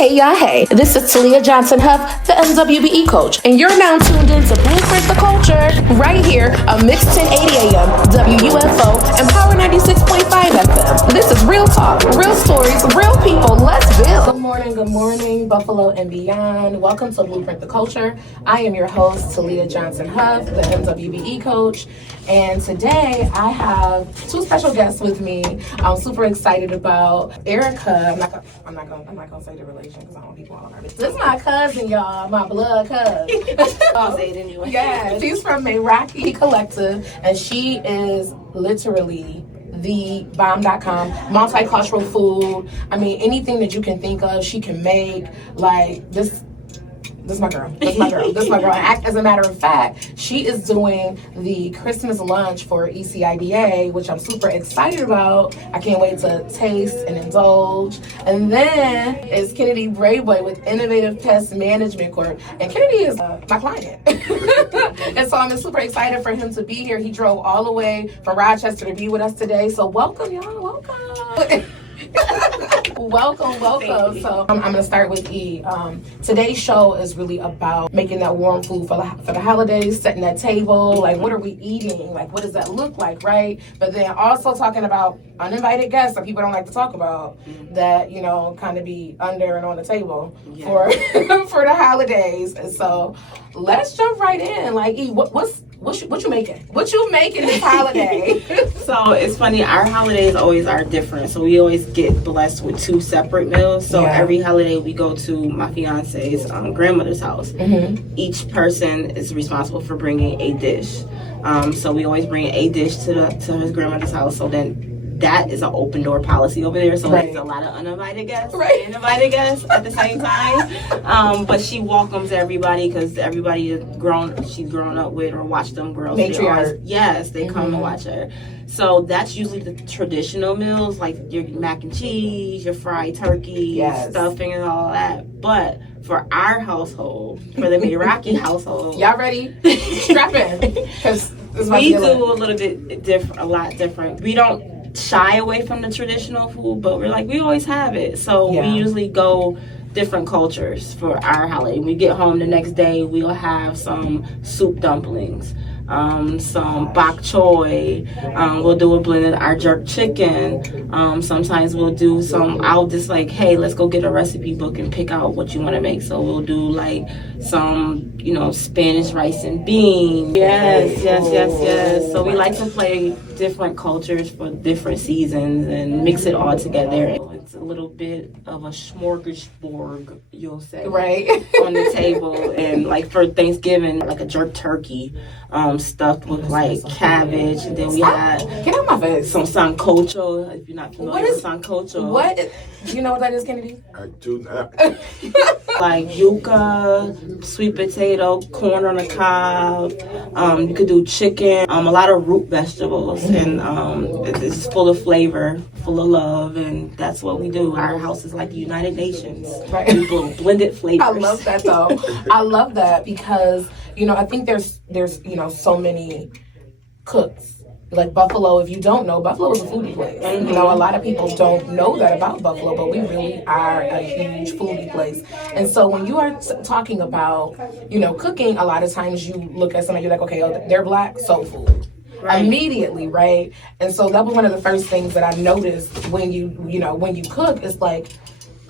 Hey y'all, hey, this is Talia Johnson-Huff, the MWBE coach, and you're now tuned in to Blueprint the Culture, right here on Mix 1080 AM, WUFO, and Power 96.5 FM. This is real talk, real stories, real people, let's build. Good morning, Buffalo and beyond. Welcome to Blueprint the Culture. I am your host, Talia Johnson-Huff, the MWBE coach, and today I have two special guests with me. I'm super excited about Erika. I'm not gonna say the relation because I don't want people all over it. This is my cousin, y'all, my blood cousin. I'll say it anyway. Yeah, she's from Meraki Collective, and she is literally the bomb.com, multicultural food. I mean, anything that you can think of, she can make. Like this is my girl. This is my girl. And as a matter of fact, she is doing the Christmas lunch for ECIDA, which I'm super excited about. I can't wait to taste and indulge. And then it's Kennedy Brayboy with Innovative Pest Management Corp. And Kennedy is my client. And so I'm super excited for him to be here. He drove all the way from Rochester to be with us today. So welcome, y'all. Welcome. Welcome. So I'm going to start with E. Today's show is really about making that warm food for the holidays, setting that table, like what are we eating, like what does that look like, right? But then also talking about uninvited guests that people don't like to talk about, that, you know, kind of be under and on the table for for the holidays. And so let's jump right in. Like, E, what you making? What you making this holiday? So it's funny, our holidays always are different. So we always get blessed with two separate meals. So every holiday we go to my fiance's grandmother's house. Mm-hmm. Each person is responsible for bringing a dish. So we always bring a dish to his grandmother's house. So then that is an open door policy over there. So it's a lot of uninvited guests, and invited guests at the same time. But she welcomes everybody because everybody she's grown up with or watched them girls. Matriarch. They come and watch her. So that's usually the traditional meals, like your mac and cheese, your fried turkey, stuffing and all that. But for our household, for the Meraki household. Y'all ready? Strap in. Because we do a little bit different, a lot different. We don't shy away from the traditional food, but we always have it. So we usually go different cultures for our holiday. When we get home the next day, we'll have some soup dumplings, some bok choy. We'll do a blend of our jerk chicken. Sometimes we'll do I'll just hey, let's go get a recipe book and pick out what you want to make. So we'll do some, Spanish rice and beans. Yes. So we like to play different cultures for different seasons and mix it all together. It's a little bit of a smorgasbord, you'll say, on the table. And for Thanksgiving, a jerk turkey, stuffed with cabbage. And then we had get out my face. Some sancocho. If you're not familiar with sancocho, what? Do you know what that is, Kennedy? I do not. Yuca, sweet potato, corn on the cob. You could do chicken. A lot of root vegetables, and it's full of flavor, full of love, and that's what we do. Our house is like the United Nations. Right. We do blended flavors. I love that though. I love that because I think there's so many cooks. Like Buffalo, if you don't know, Buffalo is a foodie place. Mm-hmm. A lot of people don't know that about Buffalo, but we really are a huge foodie place. And so when you are talking about, cooking, a lot of times you look at somebody, you're like, okay, they're black, soul food. Right. Immediately, right? And so that was one of the first things that I noticed when you cook, is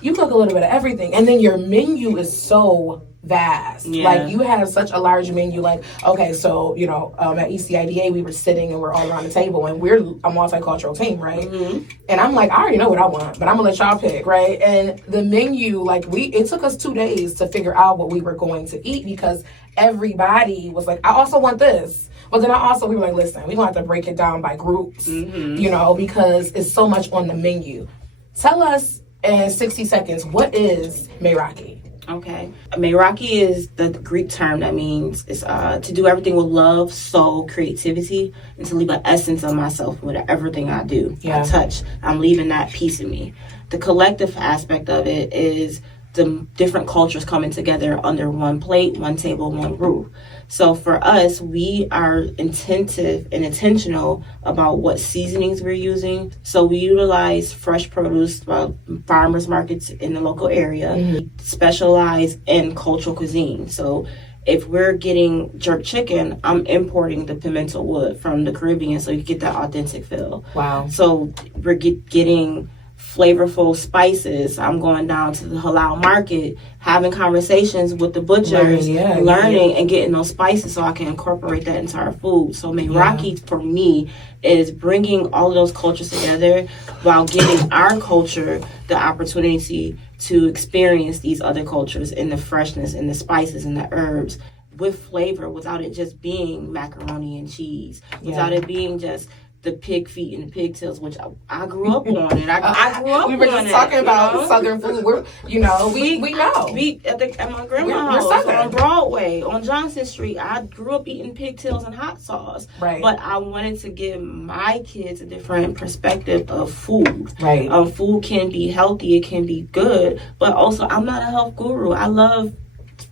you cook a little bit of everything. And then your menu is so vast. You have such a large menu. Okay, so at ECIDA we were sitting and we're all around the table and we're a multicultural team, right? Mm-hmm. And I'm I already know what I want, but I'm gonna let y'all pick, right? And the menu, it took us 2 days to figure out what we were going to eat because everybody was I also want this. But then we were listen, we're gonna have to break it down by groups, because it's so much on the menu. Tell us in 60 seconds, what is Meraki? Okay. Meraki is the Greek term that means it's to do everything with love, soul, creativity, and to leave an essence of myself with everything I do. I touch. I'm leaving that piece of me. The collective aspect of it is the different cultures coming together under one plate, one table, one roof. So for us, we are intentive and intentional about what seasonings we're using. So we utilize fresh produce from farmers markets in the local area, specialize in cultural cuisine. So if we're getting jerk chicken, I'm importing the pimento wood from the Caribbean so you get that authentic feel. Wow. So we're getting flavorful spices. I'm going down to the halal market, having conversations with the butchers, learning and getting those spices so I can incorporate that into our food. So Meraki for me is bringing all of those cultures together while giving our culture the opportunity to experience these other cultures in the freshness and the spices and the herbs with flavor, without it just being macaroni and cheese, without it being just the pig feet and the pigtails, which I grew up on it. I grew up on it. We were just talking about Southern food. We know. We at my grandma's house on Broadway, on Johnson Street, I grew up eating pigtails and hot sauce. Right. But I wanted to give my kids a different perspective of food. Right. Food can be healthy, it can be good, but also I'm not a health guru. I love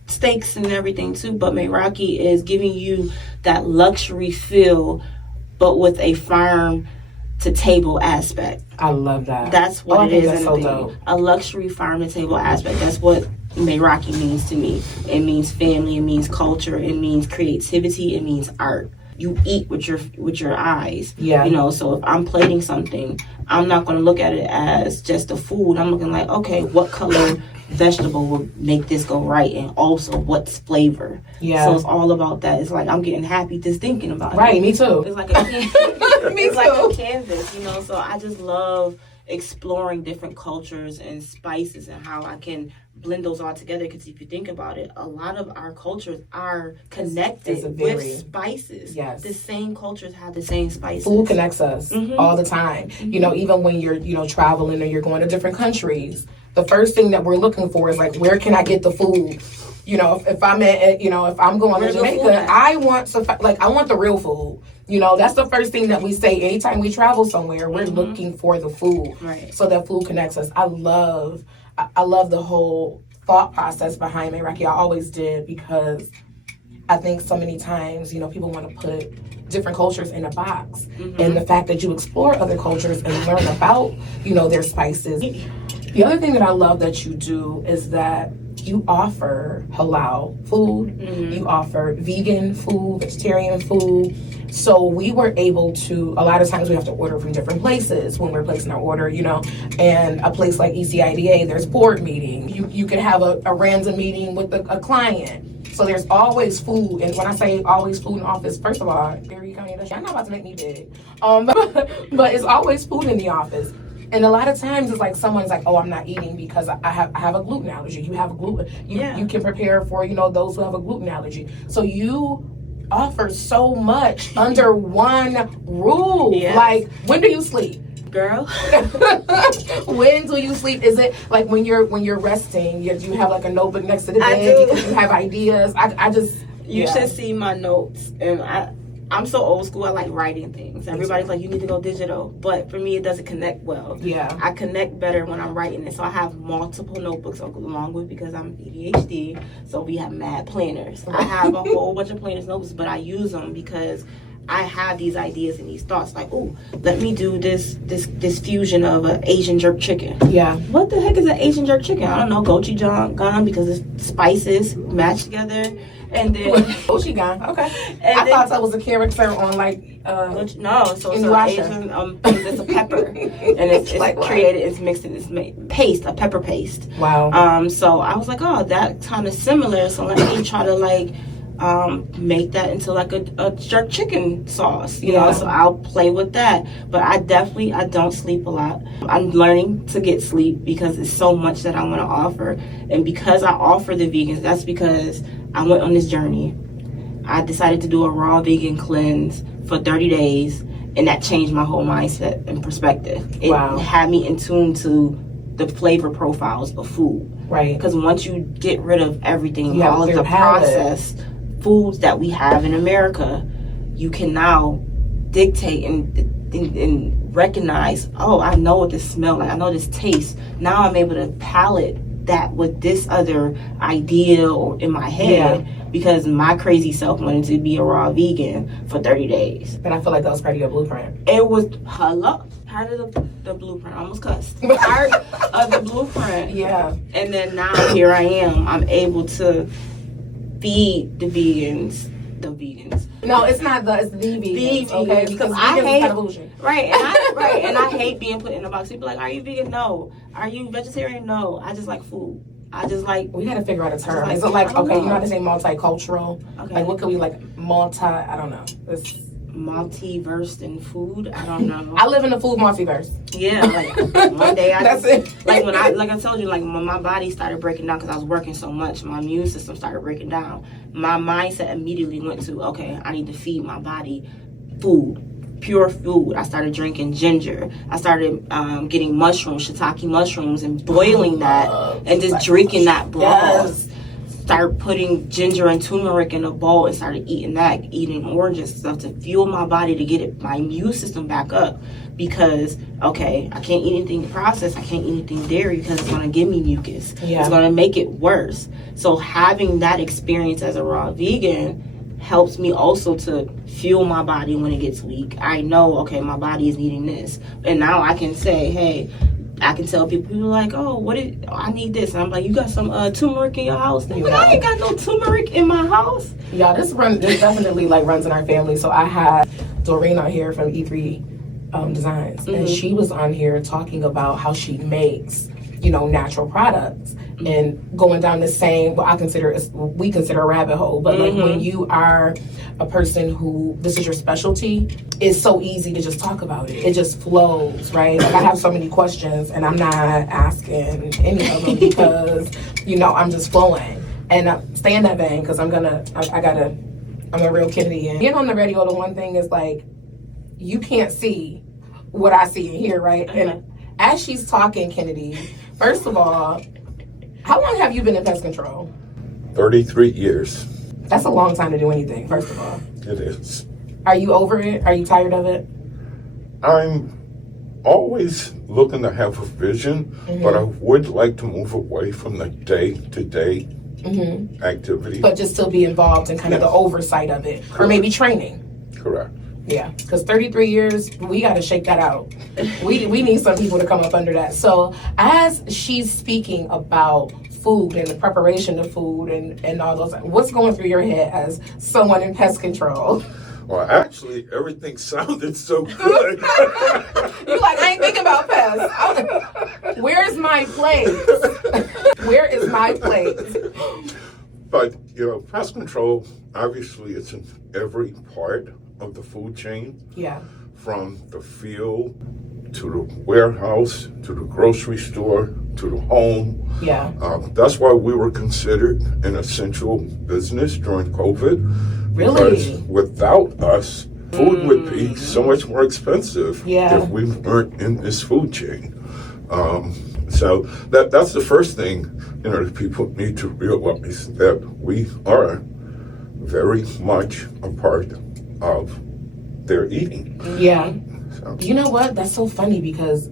steaks and everything too, but Meraki is giving you that luxury feel, but with a farm to table aspect. I love that. That's what it is. That's so dope. A luxury farm to table aspect. That's what Meraki means to me. It means family. It means culture. It means creativity. It means art. You eat with your eyes. Yeah. You know, so if I'm plating something, I'm not going to look at it as just a food. I'm looking like, okay, what color vegetable will make this go right, and also what's flavor. Yeah. So it's all about that. It's like I'm getting happy just thinking about it. Right, me too. It's like a it's like a canvas, you know. So I just love exploring different cultures and spices and how I can blend those all together, because if you think about it, a lot of our cultures are connected with spices. Yes. The same cultures have the same spices. Food connects us all the time. You know, even when you're, traveling or you're going to different countries, the first thing that we're looking for is like, where can I get the food? You know, if I'm if I'm going to Jamaica, I want the real food. You know, that's the first thing that we say anytime we travel somewhere. We're looking for the food, right? So that food connects us. I love the whole thought process behind Meraki. I always did, because I think so many times, people want to put different cultures in a box, and the fact that you explore other cultures and learn about, their spices. The other thing that I love that you do is that you offer halal food, you offer vegan food, vegetarian food. So we were able to, a lot of times we have to order from different places when we're placing our order, and a place like ECIDA, there's board meeting. You can have a random meeting with a client. So there's always food. And when I say always food in office, first of all, Erika, I'm not about to make me big. But it's always food in the office. And a lot of times it's like someone's like, oh, I'm not eating because I have a gluten allergy. You have a gluten. You can prepare for, those who have a gluten allergy. So you offer so much under one roof. Yes. Like, when do you sleep? Girl. When do you sleep? Is it like when you're resting, you have like a notebook next to the bed because you have ideas? You should see my notes. And I'm so old school, I like writing things. Everybody's like, you need to go digital. But for me, it doesn't connect well. Yeah. I connect better when I'm writing it. So I have multiple notebooks along with, because I'm ADHD. So we have mad planners. I have a whole bunch of planners, notebooks, but I use them because I have these ideas and these thoughts. Like, oh, let me do this fusion of an Asian jerk chicken. Yeah. What the heck is an Asian jerk chicken? I don't know. Gochujang, because it's spices matched together. And then Gochujang, okay. I thought that was a character on no, so it's an Asian it's a pepper, and it's like created, it's mixed in this paste, a pepper paste. Wow. So I was like, oh, that's kind of similar. So let me try to make that into like a jerk chicken sauce, you know. So I'll play with that. But I don't sleep a lot. I'm learning to get sleep because it's so much that I want to offer, and because I offer the vegans, that's because I went on this journey. I decided to do a raw vegan cleanse for 30 days, and that changed my whole mindset and perspective. It had me in tune to the flavor profiles of food. Right. Because once you get rid of everything, all of the processed foods that we have in America, you can now dictate and recognize, oh, I know what this smells like. I know this taste. Now I'm able to palate that with this other idea or in my head because my crazy self wanted to be a raw vegan for 30 days. And I feel like that was part of your blueprint. It was part of the blueprint. I almost cussed. Part of the blueprint. Yeah. And then now here I am. I'm able to feed the vegans. No, it's not it's the vegans. Okay, because I hate evolution. Right, and I hate being put in a box. People are like, are you vegan? No. Are you vegetarian? No. I just like food. I just like. We gotta figure out a term. Is it like okay? You know how to say multicultural? Okay. Like what could we like I don't know. It's multiverse in food. I don't know. I live in the food multiverse. Yeah, like one day That's it. Like when I told you, like when my body started breaking down because I was working so much, my immune system started breaking down. My mindset immediately went to, okay, I need to feed my body food, pure food. I started drinking ginger. I started getting mushrooms, shiitake mushrooms, and boiling that and just drinking that broth. Yes. Started putting ginger and turmeric in a bowl and started eating oranges and stuff to fuel my body to get my immune system back up. Because, okay, I can't eat anything processed. I can't eat anything dairy because it's going to give me mucus. Yeah. It's going to make it worse. So having that experience as a raw vegan helps me also to fuel my body when it gets weak. I know, okay, my body is needing this. And now I can say, hey, I can tell people are like, oh, I need this. And I'm like, you got some turmeric in your house? They're like, I ain't got no turmeric in my house. Yeah, this definitely like runs in our family. So I had Doreen on here from E3 Designs, and she was on here talking about how she makes, natural products and going down the same, we consider a rabbit hole, but like when you are a person who this is your specialty, it's so easy to just talk about it. It just flows, right? Like I have so many questions and I'm not asking any of them because, I'm just flowing. And stay in that vein because I'm a real Kennedy. And being on the radio, the one thing is like, you can't see what I see and hear, right? And as she's talking, Kennedy, first of all, how long have you been in pest control? 33 years. That's a long time to do anything, first of all. It is. Are you over it? Are you tired of it? I'm always looking to have a vision, but I would like to move away from the day-to-day activity. But just still be involved in kind of the oversight of it. Correct. Or maybe training. Correct. Yeah, because 33 years, we got to shake that out. We need some people to come up under that. So as she's speaking about food and the preparation of food and all those, what's going through your head as someone in pest control? Well, actually, everything sounded so good. You're like, I ain't thinking about pests. Where's my plate? Where is my plate? But, pest control, obviously, it's in every part of the food chain. Yeah. From the field to the warehouse to the grocery store to the home. Yeah. That's why we were considered an essential business during COVID. Really? Because without us, food would be so much more expensive if we weren't in this food chain. So that's the first thing, that people need to realize, that we are very much a part of their eating. Yeah. So. You know what? That's so funny because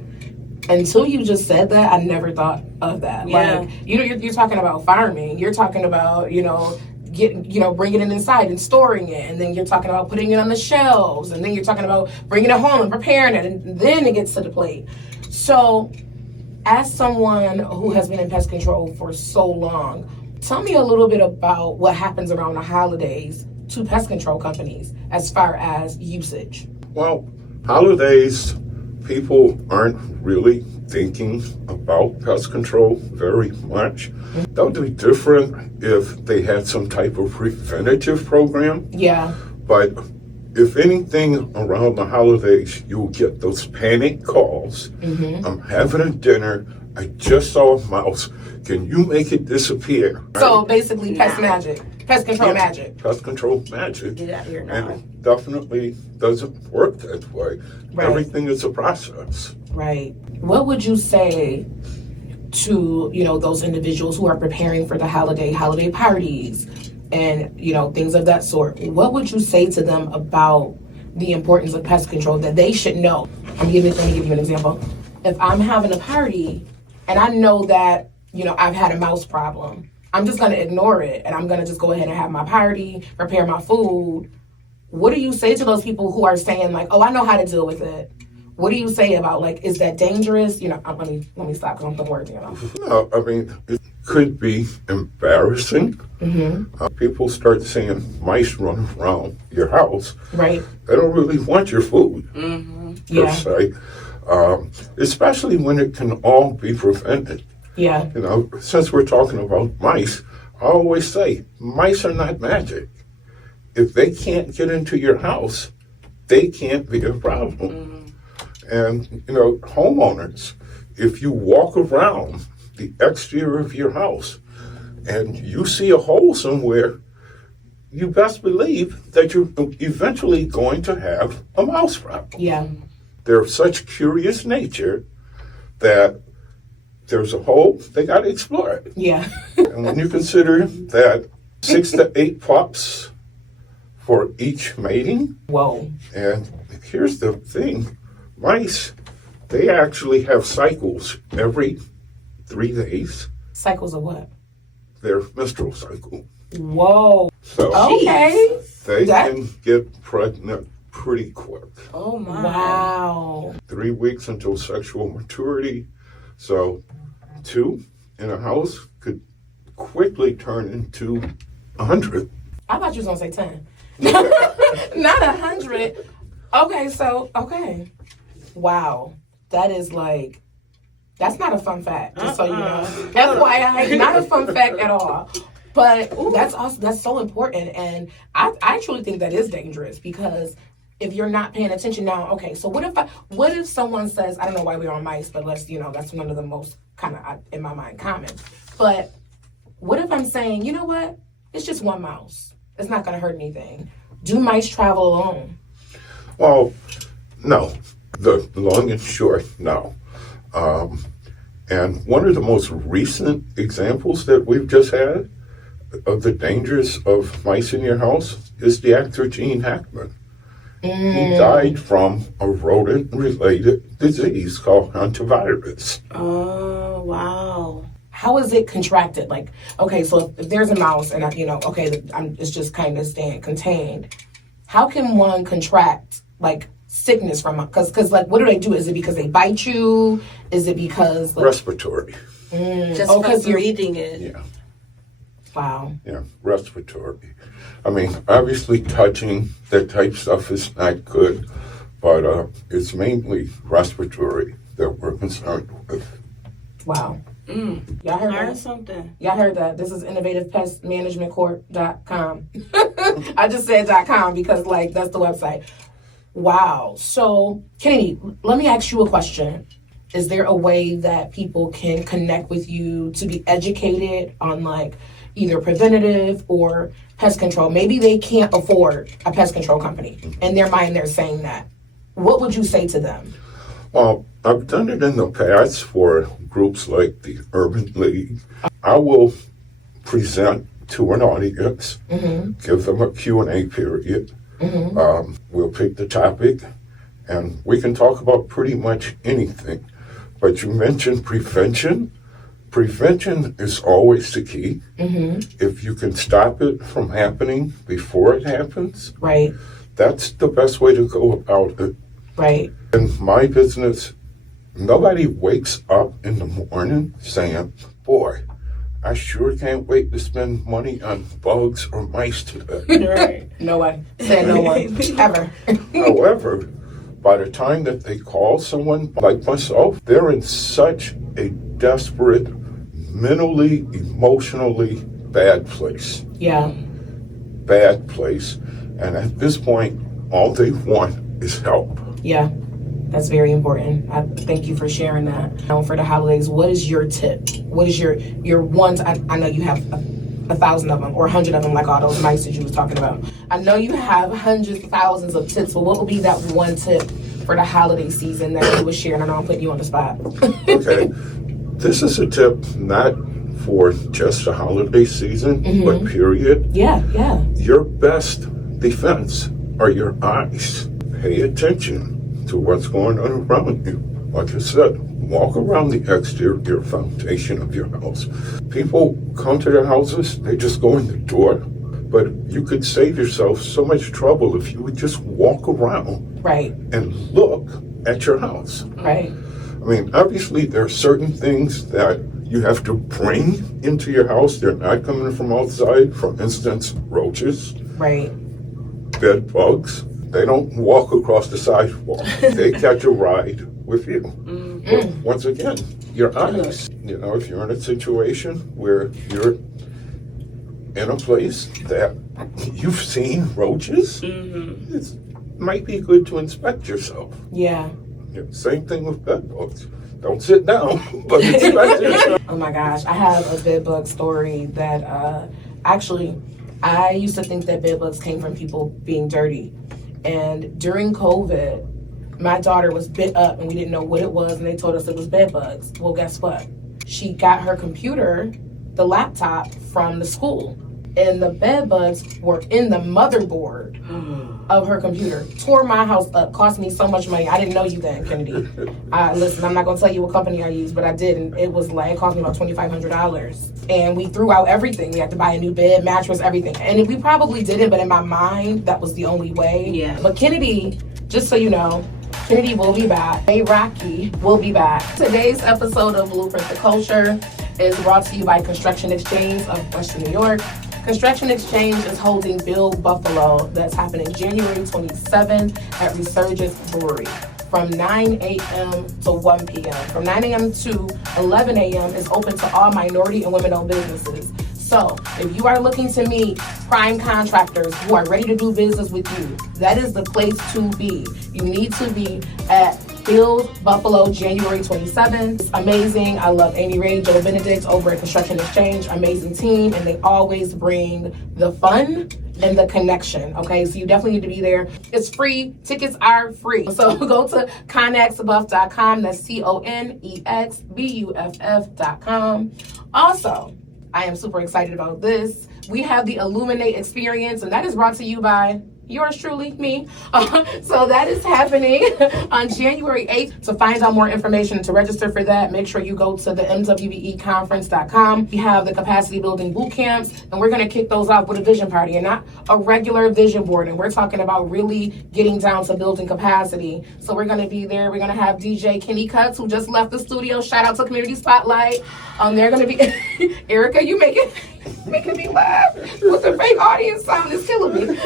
until you just said that, I never thought of that. Yeah. Like, you're talking about farming. You're talking about, bringing it inside and storing it. And then you're talking about putting it on the shelves. And then you're talking about bringing it home and preparing it. And then it gets to the plate. So as someone who has been in pest control for so long, tell me a little bit about what happens around the holidays to pest control companies as far as usage. Well, holidays, people aren't really thinking about pest control very much. That would be different if they had some type of preventative program. Yeah. But if anything around the holidays, you'll get those panic calls. I'm having a dinner. I just saw a mouse. Can you make it disappear? Right? So basically pest magic. Pest control magic. Pest control magic. Get out here now. And it definitely doesn't work that way. Right. Everything is a process. Right. What would you say to, those individuals who are preparing for the holiday parties and, things of that sort? What would you say to them about the importance of pest control that they should know? Let me give you an example. If I'm having a party and I know that I've had a mouse problem. I'm just going to ignore it, and I'm going to just go ahead and have my party, prepare my food. What do you say to those people who are saying, like, oh, I know how to deal with it? What do you say about, like, is that dangerous? Let me stop because I'm putting words in your mouth. No, I mean, it could be embarrassing. People start seeing mice run around your house. Right. They don't really want your food, per se. Especially when it can all be prevented. Yeah. Since we're talking about mice, I always say, mice are not magic. If they can't get into your house, they can't be a problem. And, homeowners, if you walk around the exterior of your house and you see a hole somewhere, you best believe that you're eventually going to have a mouse problem. Yeah. They're of such curious nature that there's a hole, they got to explore it. Yeah. And when you consider that 6 to 8 pups for each mating, Whoa. and here's the thing, mice, they actually have cycles every 3 days. Cycles of what? Their menstrual cycle. Whoa. So Okay. they can get pregnant pretty quick. Oh my. Wow. 3 weeks until sexual maturity. So 2 in a house could quickly turn into 100. I thought you was going to say 10. Not 100. Okay. Wow. That is like, that's not a fun fact, just so you know. FYI, not a fun fact at all. But that's awesome. That's so important. And I truly think that is dangerous because if you're not paying attention now, okay, so what if someone says, I don't know why we're on mice, but that's one of the most kind of, in my mind, common. But what if I'm saying, you know what? It's just one mouse. It's not going to hurt anything. Do mice travel alone? Well, no. The long and short, no. And one of the most recent examples that we've just had of the dangers of mice in your house is the actor Gene Hackman. He died from a rodent-related disease called hantavirus. Oh, wow. How is it contracted? Like, okay, so if there's a mouse and, it's just kind of staying contained, how can one contract, like, sickness from it? Because like, what do they do? Is it because they bite you? Is it because... like, respiratory. Just because you're eating it. Yeah. Wow. Yeah, respiratory. I mean, obviously touching that type stuff is not good, but it's mainly respiratory that we're concerned with. Wow. Y'all heard Learn that? something. Y'all heard that? This is Innovative Pest Management Corp.com. I just said .com because, like, that's the website. Wow. So, Kennedy, let me ask you a question. Is there a way that people can connect with you to be educated on, like, either preventative or pest control? Maybe they can't afford a pest control company. In their mind, they're saying that. What would you say to them? Well, I've done it in the past for groups like the Urban League. I will present to an audience, give them a Q&A period. We'll pick the topic, and we can talk about pretty much anything. But you mentioned prevention. Prevention is always the key. If you can stop it from happening before it happens, Right. that's the best way to go about it. Right. In my business, nobody wakes up in the morning saying, boy, I sure can't wait to spend money on bugs or mice today. Right. No one. Say no one. Ever. However, by the time that they call someone like myself, they're in such a desperate, mentally, emotionally bad place. Yeah. Bad place. And at this point, all they want is help. Yeah. That's very important. I thank you for sharing that. Now, for the holidays, what is your tip? What is your one? I know you have 1,000 of them or 100 of them, like all those mice that you was talking about. I know you have hundreds, thousands of tips, but what would be that one tip for the holiday season that you would share? And I know I'm putting you on the spot. Okay. This is a tip not for just the holiday season, but period. Yeah. Your best defense are your eyes. Pay attention to what's going on around you. Like I said, walk around the exterior foundation of your house. People come to their houses, they just go in the door, but you could save yourself so much trouble if you would just walk around Right. and look at your house. Right. I mean, obviously there are certain things that you have to bring into your house. They're not coming from outside. For instance, roaches, Right. bed bugs. They don't walk across the sidewalk. They catch a ride with you. But once again, your eyes. You know, if you're in a situation where you're in a place that you've seen roaches, it might be good to inspect yourself. Yeah. Same thing with bed bugs. Don't sit down, but inspect yourself. Oh my gosh, I have a bed bug story that actually, I used to think that bed bugs came from people being dirty. And during COVID, my daughter was bit up and we didn't know what it was, and they told us it was bed bugs. Well, guess what? She got her computer, the laptop, from the school, and the bed bugs were in the motherboard of her computer. Tore my house up, cost me so much money. I didn't know you then, Kennedy. Listen, I'm not gonna tell you what company I used, but I did, and it was like, it cost me about $2,500. And we threw out everything. We had to buy a new bed, mattress, everything. And we probably did it, but in my mind, that was the only way. Yeah. But Kennedy, just so you know, Kennedy will be back. Meraki will be back. Today's episode of Blueprint the Culture is brought to you by Construction Exchange of Western New York. Construction Exchange is holding Build Buffalo. That's happening January 27th at Resurgence Brewery from 9 a.m. to 1 p.m. From 9 a.m. to 11 a.m. is open to all minority and women-owned businesses. So if you are looking to meet prime contractors who are ready to do business with you, that is the place to be. You need to be at Build Buffalo January 27th. It's amazing. I love Amy Ray, Joe Benedict over at Construction Exchange. Amazing team, and they always bring the fun and the connection. Okay, so you definitely need to be there. It's free. Tickets are free. So go to connexbuff.com. That's CONEXBUFF.com. Also, I am super excited about this. We have the Illuminate Experience, and that is brought to you by yours truly, me. So that is happening on January 8th. To find out more information and to register for that, make sure you go to the MWBEconference.com. We have the capacity building boot camps, and we're going to kick those off with a vision party and not a regular vision board. And we're talking about really getting down to building capacity. So we're going to be there. We're going to have DJ Kenny Cuts, who just left the studio. Shout out to Community Spotlight. They're going to be Erika, you making me laugh with the fake audience sound is killing me.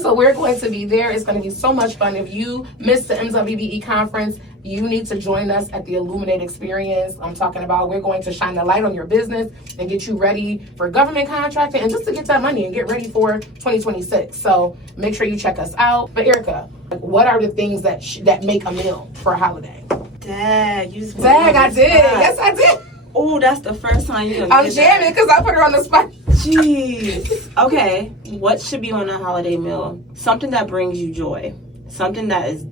So we're going to be there. It's going to be so much fun. If you missed the MWBE conference, you need to join us at the Illuminate Experience. I'm talking about we're going to shine the light on your business and get you ready for government contracting and just to get that money and get ready for 2026. So make sure you check us out. But Erika, what are the things that make a meal for a holiday? Dag, you just Dag, I did. Yes, I did. Oh, that's the first time you're gonna I'm jamming because I put her on the spot. Jeez. Okay. What should be on a holiday meal? Something that brings you joy. Something that is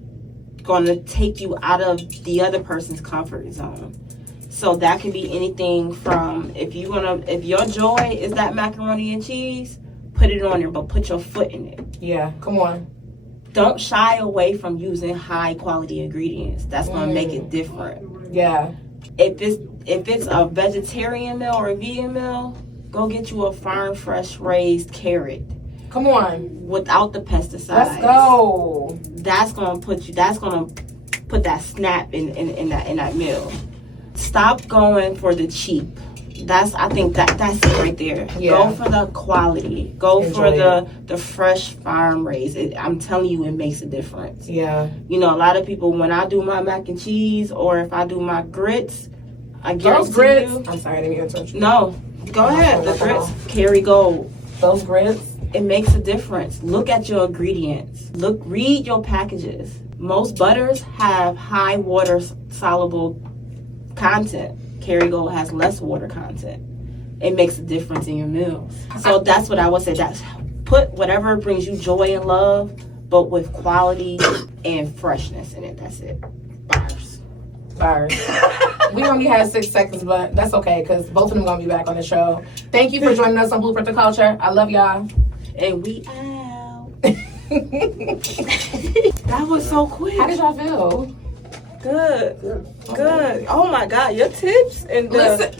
going to take you out of the other person's comfort zone. So that could be anything from if your joy is that macaroni and cheese, put it on there, but put your foot in it. Yeah, come on. Don't shy away from using high quality ingredients. That's going to make it different. Yeah. If it's a vegetarian meal or a vegan meal, go get you a farm fresh raised carrot. Come on. Without the pesticides. Let's go. That's gonna put that snap in that meal. Stop going for the cheap. That's it right there. Yeah. Go for the quality. Go Enjoy for the fresh farm raised. I'm telling you, it makes a difference. Yeah. You know, a lot of people, when I do my mac and cheese or if I do my grits, I Those guarantee grits. you. I'm sorry, I didn't mean to touch you. No, go ahead. The grits carry gold. Those grits. It makes a difference. Look at your ingredients. Read your packages. Most butters have high water soluble content. Kerrygold has less water content. It makes a difference in your meals. So that's what I would say. That's put whatever brings you joy and love, but with quality and freshness in it. That's it. Bars. We only had 6 seconds, but that's okay because both of them gonna be back on the show. Thank you for joining us on Blueprint the Culture. I love y'all. And we out. That was so quick. How did y'all feel? Good. Oh my God, your tips and Listen.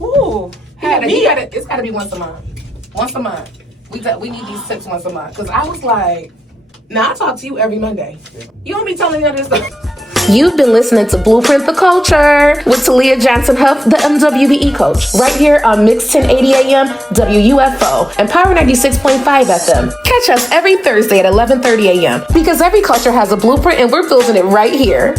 Ooh. It's gotta be once a month. We need these tips once a month. Cause I was like, now I talk to you every Monday. You don't be telling me all this stuff. You've been listening to Blueprint the Culture with Talia Johnson Huff, the MWBE coach, right here on Mix 1080 AM WUFO and Power 96.5 FM. Catch us every Thursday at 11:30 AM because every culture has a blueprint and we're building it right here.